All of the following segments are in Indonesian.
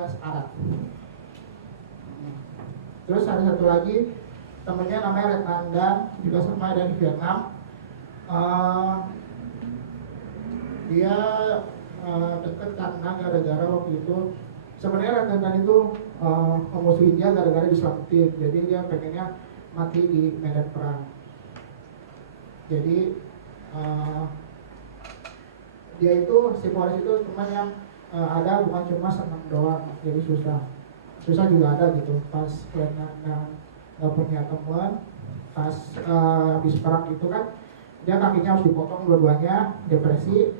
dia sekarat. Terus ada satu lagi temennya namanya Retnanda, juga sama dari Vietnam. Dia deket karena gara-gara waktu itu sebenarnya Retnanda itu memusuhi dia gara-gara diselamatin. Jadi dia pengennya mati di medan perang. Jadi dia itu, si Forrest itu teman yang ada bukan cuma senang doang, jadi susah juga ada gitu. Pas Retnanda nggak punya teman, pas habis perang itu kan dia kakinya harus dipotong dua-duanya, depresi.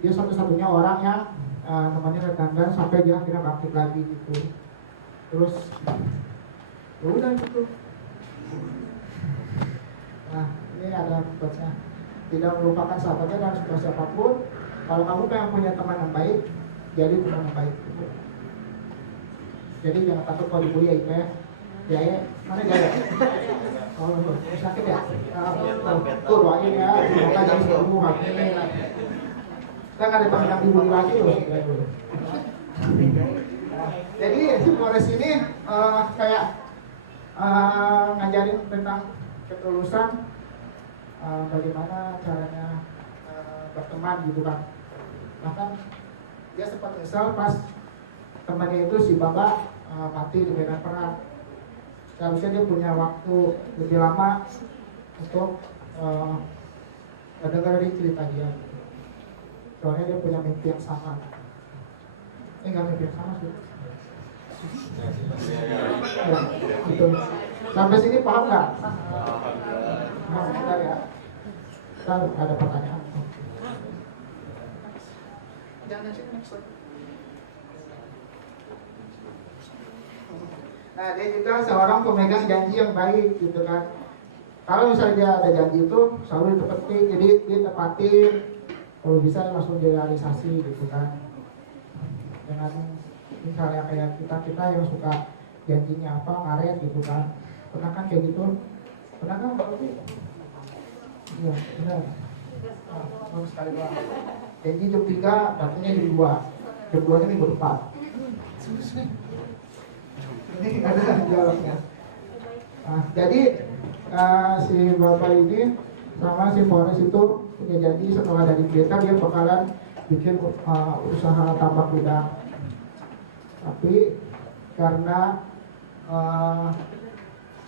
Dia satu-satunya orang yang namanya Retnanda sampai dia akhirnya bangkit lagi gitu. Terus udah gitu. Nah, ini ada quotes-nya. Tidak melupakan sahabatnya dalam situasi apapun. Kalau kamu pengen punya teman yang baik, jadi teman yang baik. Jadi jangan takut kalau dibully ya, Ipe. Jaya, mana Jaya? Oh, sakit ya? Tuh doain ya, semoga jadi sembuh hatinya. Kita nggak ada teman yang dibully lagi loh. Jadi si Forrest ini kayak ngajarin tentang ketulusan, bagaimana caranya berteman gitu kan. Bahkan dia sempat nyesel pas temannya itu si Baba mati di medan perang. Seharusnya dia punya waktu lebih lama untuk dengerin cerita dia. Soalnya dia punya mimpi yang sama. Enggak mimpi yang sama sih. Ya, gitu. Sampai sini paham nggak? Nah, bentar ya. Kita ada pertanyaan. Jangan aja next slide. Nah, dia juga seorang pemegang janji yang baik gitu kan. Kalau misalnya dia ada janji itu selalu ditepetin, jadi dia tepatin. Kalau bisa langsung direalisasi gitu kan. Dengan misalnya kayak kita yang suka janjinya apa ngaret gitu kan. Pernah kan kayak gitu? Pernah kan Mbak Uti? Iya, benar. Bagus sekali doang. Janji jam 3, datangnya jam 2. Jam 2-nya minggu depan. Ini ada dialognya. Nah, jadi si bapak ini sama si Forrest itu punya janji setelah dari Vietnam dia bakalan bikin usaha tambak udang. Tapi karena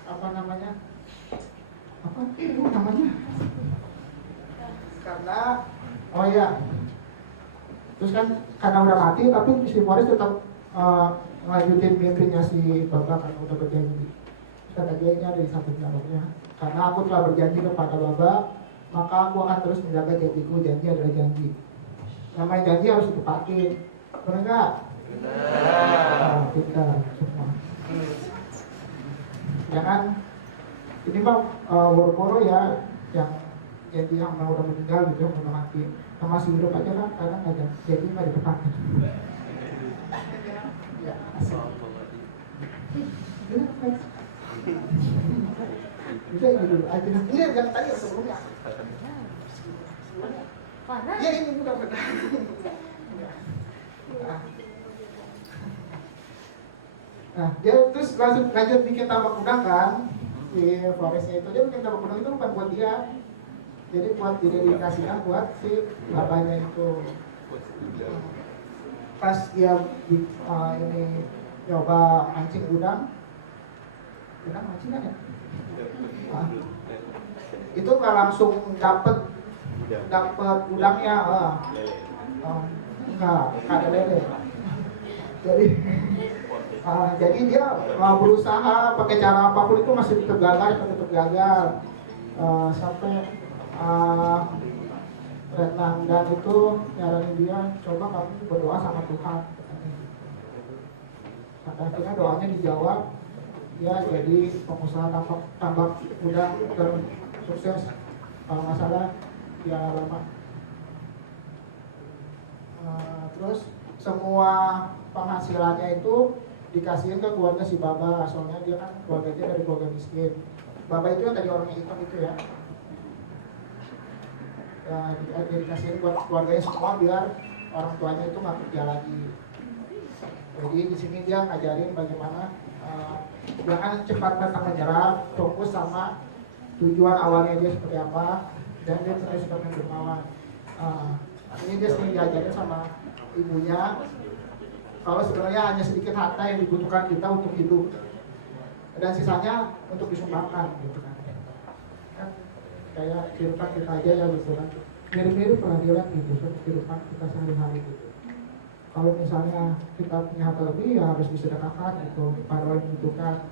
apa namanya? Karena oh ya, terus kan karena udah mati tapi si Forrest tetap ngelanjutin mimpinya si bapak karena udah berjanji. Kata dia ini ada di samping dialognya. Karena aku telah berjanji kepada bapak, maka aku akan terus menjaga janjiku. Janji adalah janji. Namanya janji harus ditepatin. Benar nggak? Benar. Pintar semua. Jangan ini bang boro-boro ya yang janji yang udah meninggal gitu, udah mati. Yang masih hidup aja kan kadang nggak jadi nggak ditepatin. Ya, asal. Bisa ini dulu aja. Ini yang tadi sebelumnya. Mana? Ya ini bukan benar. Nah, dia terus langsung lanjut bikin tambak udang kan. Si Forrestnya itu dia bikin tambak udang itu bukan buat dia. Jadi buat didedikasikan buat si bapaknya itu. Pas dia ini coba mancing udang mancing kan ya? Itu nggak langsung dapet udangnya, nggak ada lele. Jadi dia berusaha pakai cara apapun itu masih tetap gagal, sampai Retnanda itu nyaranin dia coba kamu berdoa sama Tuhan. Akhirnya doanya dijawab. Dia jadi pengusaha tambak udang dan sukses. Kalau nggak salah dia lama. Terus semua penghasilannya itu dikasihin ke keluarga si Baba. Soalnya dia kan keluarganya dari keluarga miskin. Baba itu yang tadi orangnya hitam itu ya. Dia dikasihin buat keluarganya semua biar orang tuanya itu nggak kerja lagi. Jadi di sini dia ngajarin bagaimana jangan cepat datang menyerah, fokus sama tujuan awalnya dia seperti apa, dan dia terus seperti dermawan. Ini dia sering diajarin sama ibunya kalau sebenarnya hanya sedikit harta yang dibutuhkan kita untuk hidup dan sisanya untuk disumbangkan gitu kan. Kayak kehidupan kita aja ya gitu kan, mirip-mirip peradilan gitu, kehidupan kita sehari-hari gitu. Kalau misalnya kita punya harta lebih ya harus disedekahkan gitu pada orang yang membutuhkan,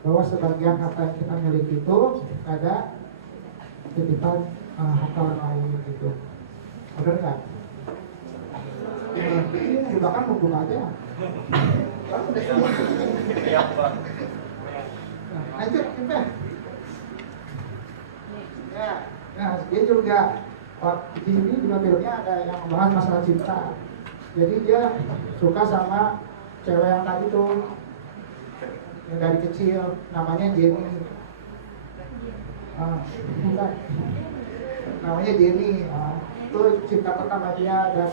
bahwa sebagian harta yang kita miliki itu ada titipan harta orang lain gitu. Benar nggak? Ini juga kan membuka aja. Kan udah semua. Iya Pak. Lanjut, Impe. Ya, nah dia juga di sini juga filmnya ada yang membahas masalah cinta. Jadi dia suka sama cewek yang tadi tuh, yang dari kecil, namanya Jenny. Bukan. Namanya Jenny. Itu cinta pertama dia dan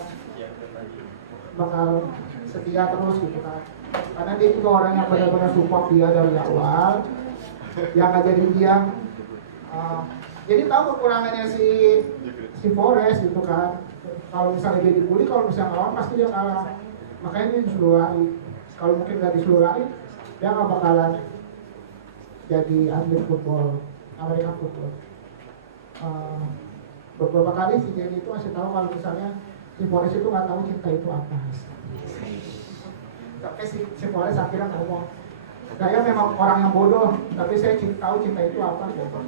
bakal setia terus gitu kan. Karena dia juga orang yang benar-benar support dia dari awal, yang ngajarin dia. Jadi tahu kekurangannya si Forest gitu kan. Kalau misalnya dia dibully, kalau misalnya ngelawan pasti dia kalah. Makanya dia disuruh lari. Kalau mungkin nggak disuruh lari, dia nggak bakalan jadi atlet football, American football. Beberapa kali si Jenny itu masih tahu kalau misalnya si Forest itu nggak tahu cinta itu apa. Tapi si Forest akhirnya ngomong, saya memang orang yang bodoh, tapi saya tahu cinta itu apa gitu.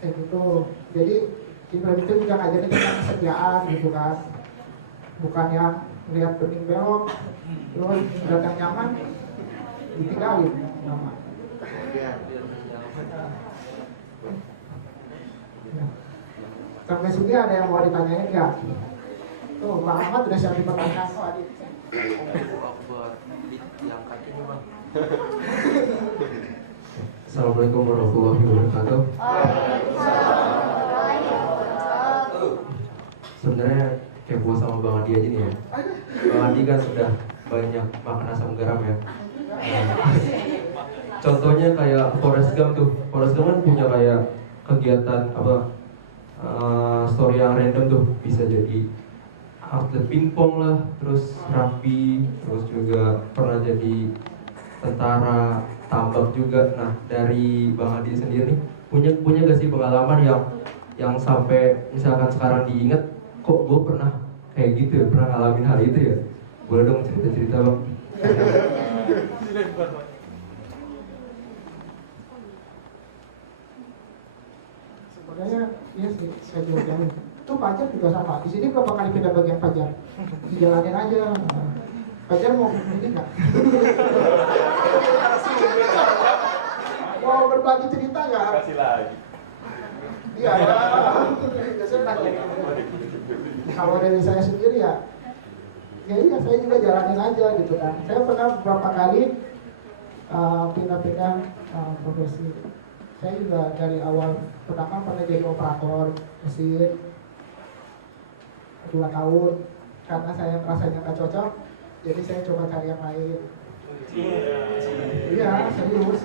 Gitu. Jadi cinta itu juga ngajarin tentang kesetiaan gitu kan. Bukan yang lihat bening belok, terus lihat yang nyaman, ditinggalin nyaman. Sampai sini ada yang mau ditanyain nggak? Tuh, Bang Ahmad udah siap dipertanyakan kok adik. Assalamualaikum warahmatullahi wabarakatuh. Sebenarnya kepo sama Bang Adi aja nih ya. Bang Adi kan sudah banyak makan asam garam ya. Contohnya kayak Forrest Gump tuh. Forrest Gump kan punya kayak kegiatan story yang random tuh, bisa jadi atlet pingpong lah, terus rugby, terus juga pernah jadi tentara, tambak juga. Nah, dari Bang Adi sendiri punya gak sih pengalaman yang sampai misalkan sekarang diingat, kok gue pernah kayak gitu ya, pernah ngalamin hal itu ya? Boleh dong cerita-cerita Bang. Sebenarnya iya sih, saya juga jalan. Itu Fajar juga sama. Di sini berapa kali pindah bagian Fajar? Dijalanin aja. Fajar mau ini nggak? Mau berbagi cerita nggak? Kasih lagi. Iya. Kalau dari saya sendiri ya iya saya juga jalanin aja gitu kan. Saya pernah beberapa kali pindah-pindah profesi. Saya juga dari awal pertama pernah jadi operator mesin 2 tahun, karena saya rasanya nggak cocok, jadi saya coba cari yang lain. Iya serius.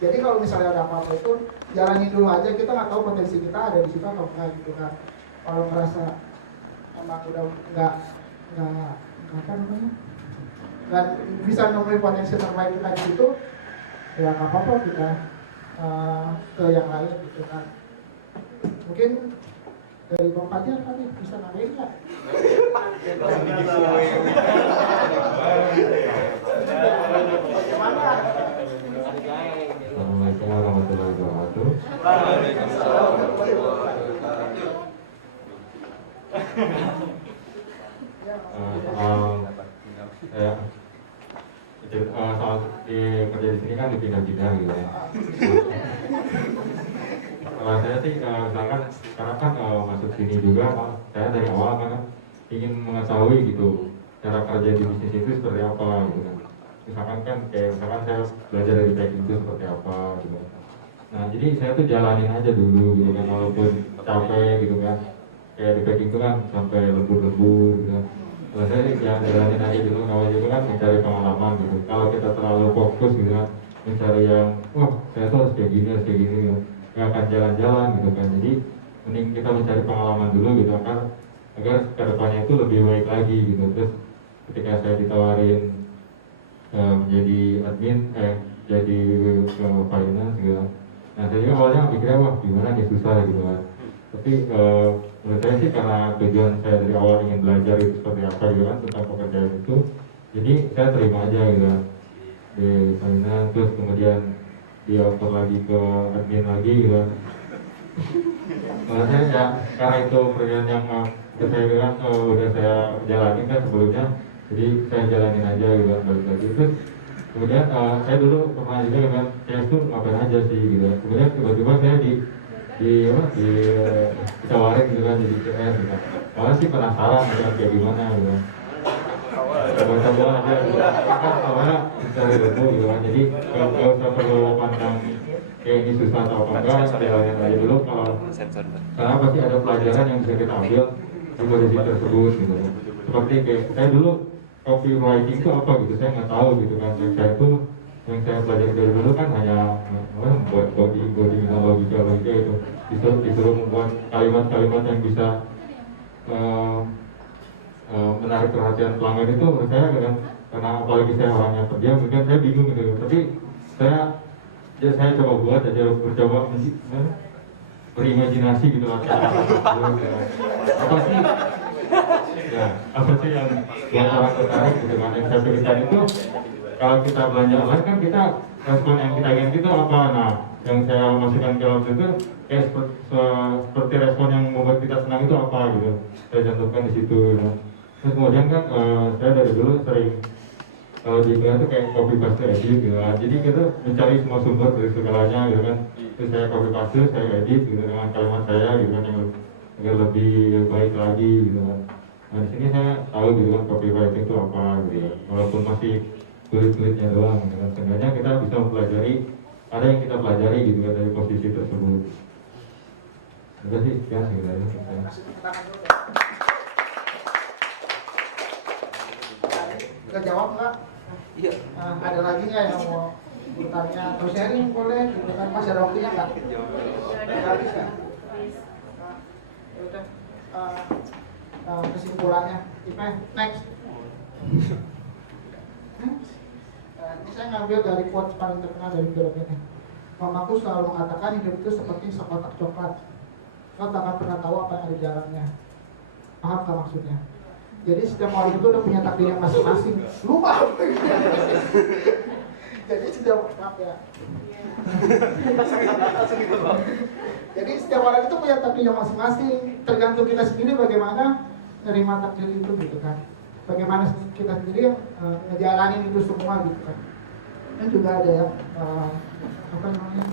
Jadi kalau misalnya ada apa-apa itu jalanin dulu aja, kita nggak tahu potensi kita ada di situ atau enggak gitu kan. Kalau merasa emang udah nggak apa namanya nggak bisa nemuin potensi terbaik kita di situ, ya nggak apa-apa kita ke yang lain gitu kan. Mungkin dari Bang Fajar tadi bisa nambahin nggak? Bagaimana? Assalamualaikum warahmatullahi wabarakatuh. Saat di kerja di sini kan dipindah-pindah gitu ya. Kalau saya sih misalkan karena kan masuk sini juga, saya dari awal kan ingin mengetahui gitu cara kerja di bisnis itu seperti apa gitu kan. Misalkan misalkan saya belajar dari packing itu seperti apa gitu. Nah jadi saya tuh jalanin aja dulu gitu kan, walaupun capek gitu kan. Kayak di packing itu kan sampai lembur-lembur gitu kan. Kalau saya yang jalanin aja dulu, awal juga kan mencari pengalaman gitu. Kalau kita terlalu fokus gitu kan, mencari yang, wah saya tuh harus kayak gini gitu. Gak akan jalan-jalan gitu kan. Jadi mending kita mencari pengalaman dulu gitu kan, agar kedepannya itu lebih baik lagi gitu. Terus ketika saya ditawarin menjadi admin, jadi ke finance gitu. Nah saya juga awalnya mikirnya wah gimana nih, susah gitu kan. Tapi menurut saya sih karena tujuan saya dari awal ingin belajar itu seperti apa gitu kan tentang pekerjaan itu, jadi saya terima aja gitu kan di finance. Terus kemudian di offer lagi ke admin lagi gitu kan. Menurut saya ya karena itu pekerjaan yang saya bilang udah saya jalanin kan sebelumnya, jadi saya jalanin aja gitu kan, balik lagi. Terus kemudian saya dulu pernah juga dengan saya itu ngapain aja sih gitu. Kemudian tiba-tiba saya ditawarin gitu kan jadi CS gitu. Awalnya sih penasaran gitu kan kayak gimana gitu kan. Coba-coba aja gitu. Kan awalnya cari ilmu gitu kan. Jadi kalau usah perlu pandang kayak ini susah atau apa enggak, jalanin aja dulu. Karena pasti ada pelajaran yang bisa kita ambil di posisi tersebut gitu. Seperti kayak saya dulu copywriting itu apa gitu, saya nggak tahu gitu kan. Yang saya pelajari dari dulu kan hanya buat body logika itu, disuruh membuat kalimat-kalimat yang bisa menarik perhatian pelanggan itu. Menurut saya kan, karena apalagi saya orangnya kerja, mungkin saya bingung gitu. Tapi saya coba buat aja, bercoba berimajinasi gitu lah. Apa sih? Ya, apa sih yang buat orang tertarik gitu kan? Yang saya berikan itu, kalau kita belanja online kan kita respon yang kita ingin itu apa? Nah, yang saya masukkan ke dalam itu kayak seperti respon yang membuat kita senang itu apa gitu. Saya cantumkan di situ. Gitu. Terus kemudian kan saya dari dulu sering kalau di Instagram itu kayak copy paste edit gitu kan. Jadi kita mencari semua sumber dari segalanya gitu kan. Terus saya copy paste, saya edit gitu dengan kalimat saya gitu kan yang agar lebih baik lagi gitu kan. Nah di sini saya tahu gitu kan copywriting itu apa gitu ya. Walaupun masih kulit-kulitnya doang gitu kan. Seenggaknya kita bisa mempelajari, ada yang kita pelajari gitu kan dari posisi tersebut. Udah sih, ya sebenarnya. Kita jawab nggak? Iya. Ada lagi nggak yang mau bertanya atau sharing boleh? Gitu kan masih ada waktunya nggak? Habis ya. Udah. Kesimpulannya, Ipe, next. Ini saya ngambil dari quotes paling terkenal dari film ini. Mamaku selalu mengatakan hidup itu seperti sekotak coklat. Kau tak akan pernah tahu apa yang ada di dalamnya. Paham gak maksudnya? Jadi setiap orang itu udah punya takdir yang masing-masing. Lu paham? Jadi setiap maaf ya. Jadi setiap orang itu punya takdir yang masing-masing. Tergantung kita sendiri bagaimana menerima takdir itu gitu kan. Bagaimana kita sendiri ngejalanin itu semua gitu kan. Dan juga ada yang apa namanya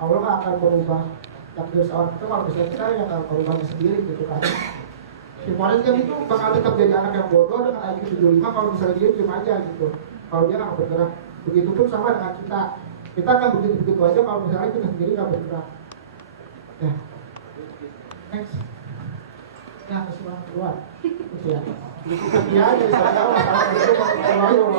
Allah nggak akan berubah takdir seorang itu kalau misalnya kita yang akan berubahnya sendiri gitu kan. Si Forrest Gump itu bakal tetap jadi anak yang bodoh dengan IQ 75 kalau misalnya dia cuma aja gitu. Kalau dia nggak bergerak, begitupun sama dengan kita. Kita akan begitu aja kalau misalnya kita sendiri nggak bergerak. Ya, next. Ya, kesimpulan keluar. Itu ya. Ya, jadi saya tahu masalah itu kalau